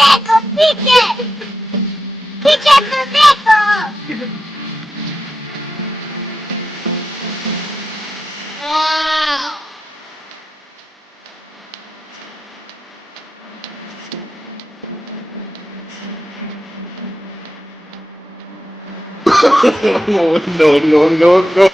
देखो पीछे पीछे तो देखो Oh, no, no, no, no.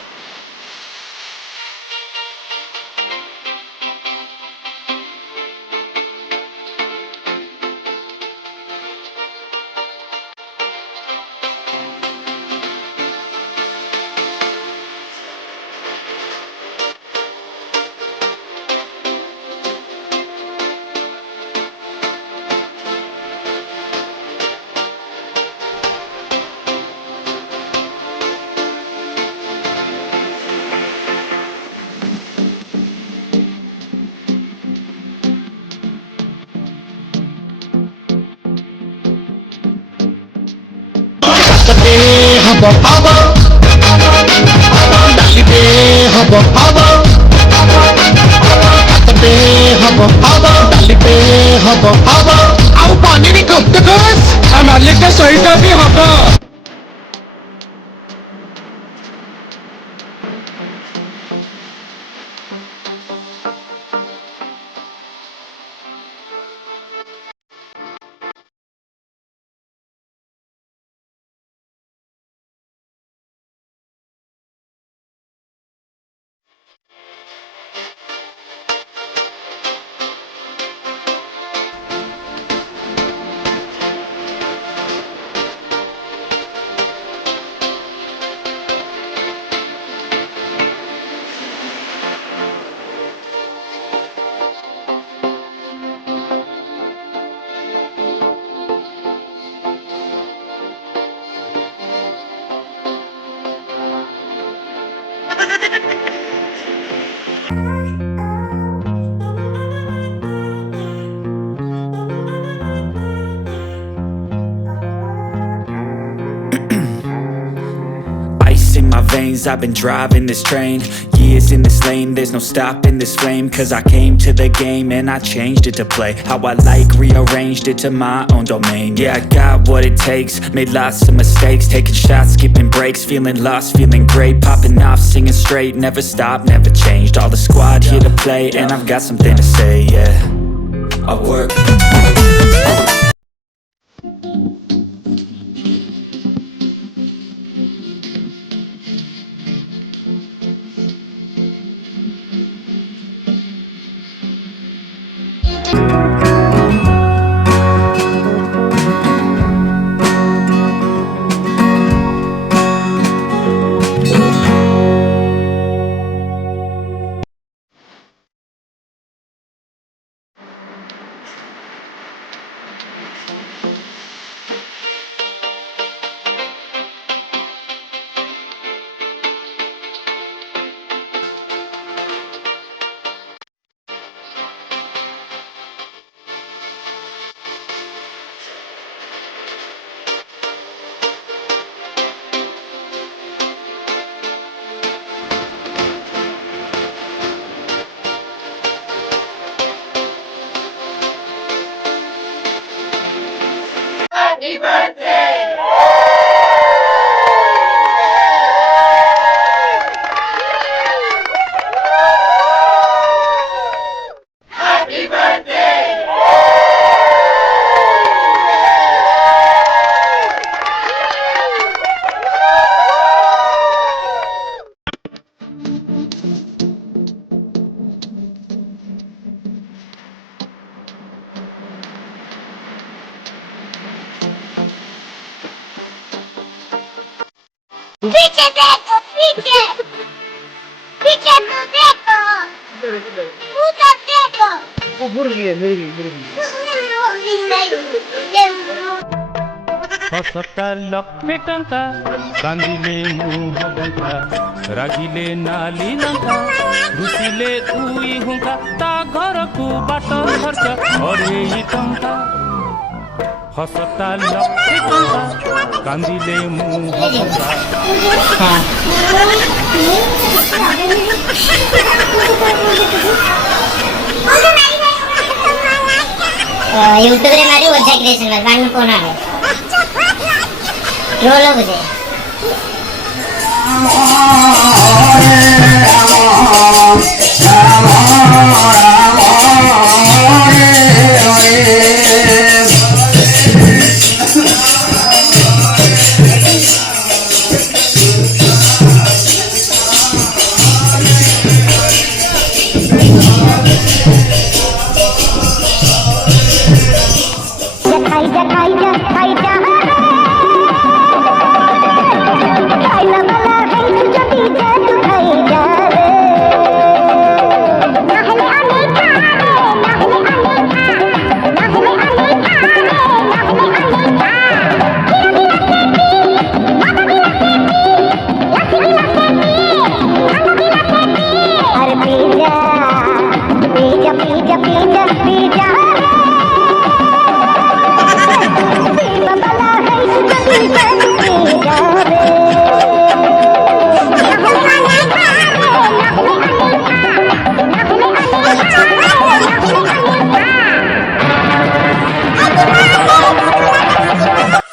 ଆଉ ପନିର ଗୁପ୍ତୁଗୁସ୍ ଆଉ ମାଲିକ ସହିତ ବି ହବ। Ice in my veins, I've been driving this train. Years in this lane, there's no stopping this flame. Cause I came to the game and I changed it to play how I like, rearranged it to my own domain. Yeah, I got what it takes, made lots of mistakes, taking shots, skipping breaks, feeling lost, feeling great, popping off, singing straight, never stopped, never changed. All the squad here to play and I've got something to say, yeah. I work. पीछे देखो पीछे पीछे तो देखो उधर देखो हसता लक्ष्मी टंका कांदिले मुह बंका रागिले नाली लंका रुसिले उई हुंका ता घर को बाट खर्च अरे टंका हसता लक्ष्मी टंका कांदिले मुह बंका यूट्यूब रे मारी ओछा क्रिएशन में बान कोन आवे ट्रोल हो बुझे